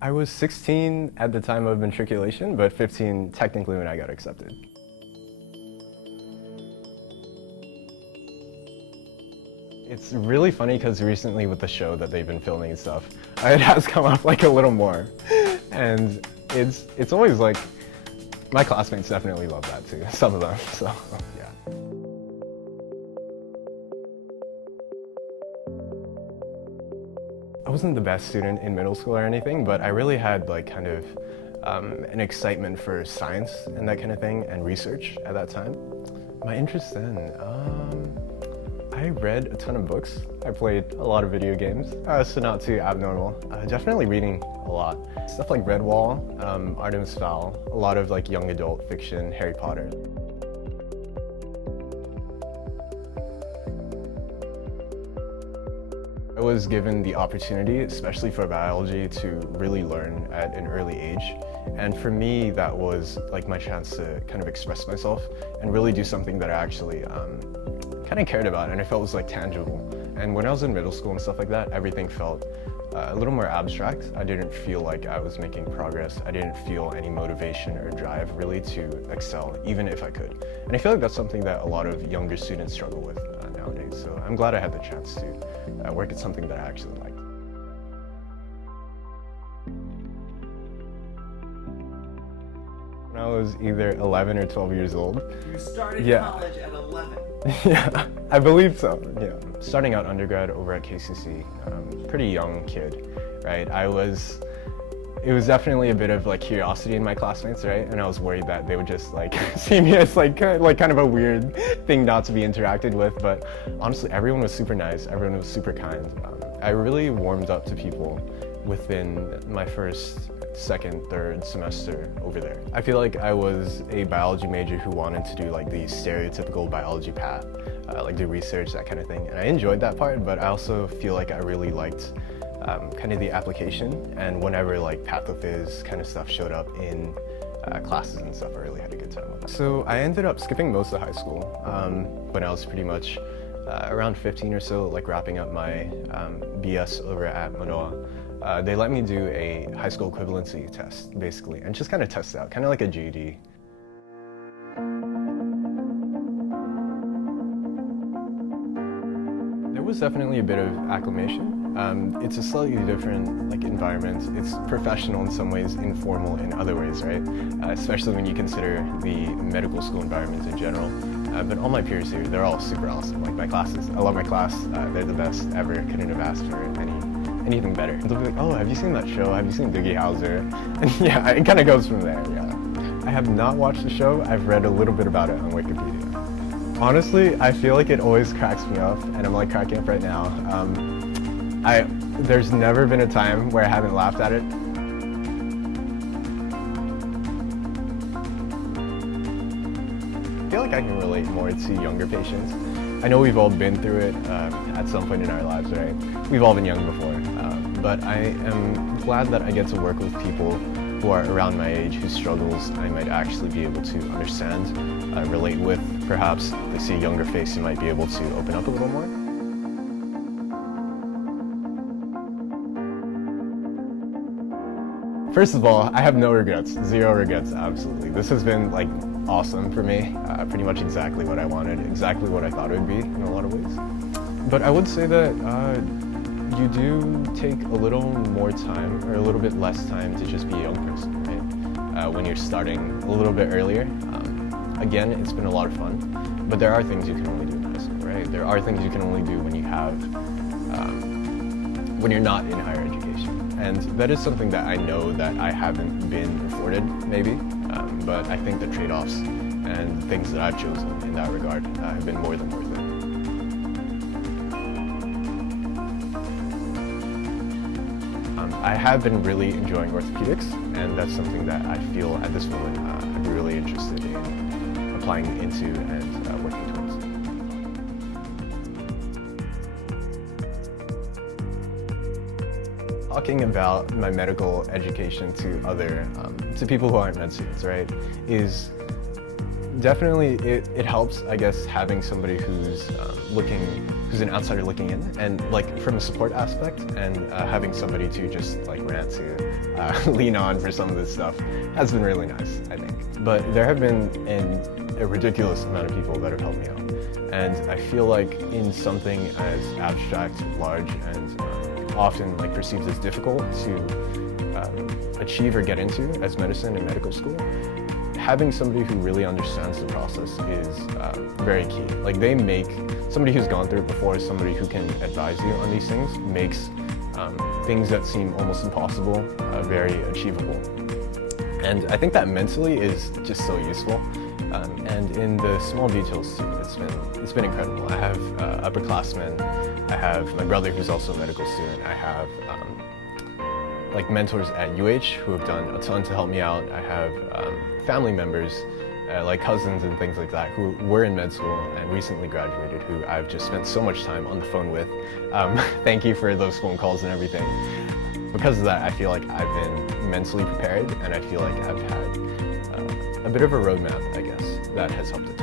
I was 16 at the time of matriculation, but 15 technically when I got accepted. It's really funny because recently with the show that they've been filming and stuff, it has come up like a little more. And it's always like, my classmates definitely love that too, some of them, so yeah. I wasn't the best student in middle school or anything, but I really had like kind of an excitement for science and that kind of thing and research at that time. My interest then, I read a ton of books. I played a lot of video games, so not too abnormal. Definitely reading a lot. Stuff like Redwall, Artemis Fowl, a lot of like young adult fiction, Harry Potter. I was given the opportunity, especially for biology, to really learn at an early age. And for me, that was like my chance to kind of express myself and really do something that I actually kind of cared about and I felt was like tangible. And when I was in middle school and stuff like that, everything felt a little more abstract. I didn't feel like I was making progress. I didn't feel any motivation or drive really to excel, even if I could. And I feel like that's something that a lot of younger students struggle with nowadays. So I'm glad I had the chance to work at something that I actually liked. When I was either 11 or 12 years old. You started college at 11. Yeah, I believe so, yeah. Starting out undergrad over at KCC, pretty young kid, right? It was definitely a bit of like curiosity in my classmates, right? And I was worried that they would just like see me as like kind of a weird thing not to be interacted with, but honestly, everyone was super nice, everyone was super kind. I really warmed up to people within my first, second, third semester over there. I feel like I was a biology major who wanted to do like the stereotypical biology path, like do research, that kind of thing. And I enjoyed that part, but I also feel like I really liked kind of the application, and whenever like pathophys kind of stuff showed up in classes and stuff, I really had a good time with it. So I ended up skipping most of high school when I was pretty much around 15 or so, like wrapping up my BS over at Manoa. They let me do a high school equivalency test, basically, and just kind of test it out, kind of like a GED. There was definitely a bit of acclimation. It's a slightly different like environment. It's professional in some ways, informal in other ways, right? Especially when you consider the medical school environment in general. But all my peers here, they're all super awesome. Like my classes, I love my class. They're the best ever. Couldn't have asked for anything better. They'll be like, oh, have you seen that show? Have you seen Doogie Howser? And yeah, it kind of goes from there, yeah. I have not watched the show. I've read a little bit about it on Wikipedia. Honestly, I feel like it always cracks me up, and I'm like cracking up right now. There's never been a time where I haven't laughed at it. I feel like I can relate more to younger patients. I know we've all been through it at some point in our lives, right? We've all been young before, but I am glad that I get to work with people who are around my age whose struggles I might actually be able to understand, relate with. Perhaps they see a younger face who might be able to open up a little more. First of all, I have no regrets, 0 regrets, absolutely. This has been like awesome for me, pretty much exactly what I wanted, exactly what I thought it would be in a lot of ways. But I would say that you do take a little more time or a little bit less time to just be a young person, right? When you're starting a little bit earlier. Again, it's been a lot of fun, but there are things you can only do in high school, right? There are things you can only do when you have, when you're not in higher education. And that is something that I know that I haven't been afforded, maybe, but I think the trade-offs and things that I've chosen in that regard have been more than worth it. I have been really enjoying orthopedics, and that's something that I feel at this moment I'm really interested in applying into and working towards. Talking about my medical education to other, to people who aren't med students, right, is definitely it helps, I guess, having somebody who's who's an outsider looking in, and like from a support aspect, and having somebody to just like rant to, lean on for some of this stuff has been really nice, I think. But there have been a ridiculous amount of people that have helped me out, and I feel like in something as abstract, large, and often like perceived as difficult to achieve or get into as medicine and medical school, having somebody who really understands the process is very key. Like somebody who's gone through it before, somebody who can advise you on these things, makes things that seem almost impossible very achievable. And I think that mentally is just so useful. And in the small details too, it's been incredible. I have upperclassmen, I have my brother who's also a medical student, I have like mentors at UH who have done a ton to help me out. I have family members, like cousins and things like that, who were in med school and recently graduated, who I've just spent so much time on the phone with. Thank you for those phone calls and everything. Because of that, I feel like I've been mentally prepared, and I feel like I've had a bit of a roadmap, I guess, that has helped it.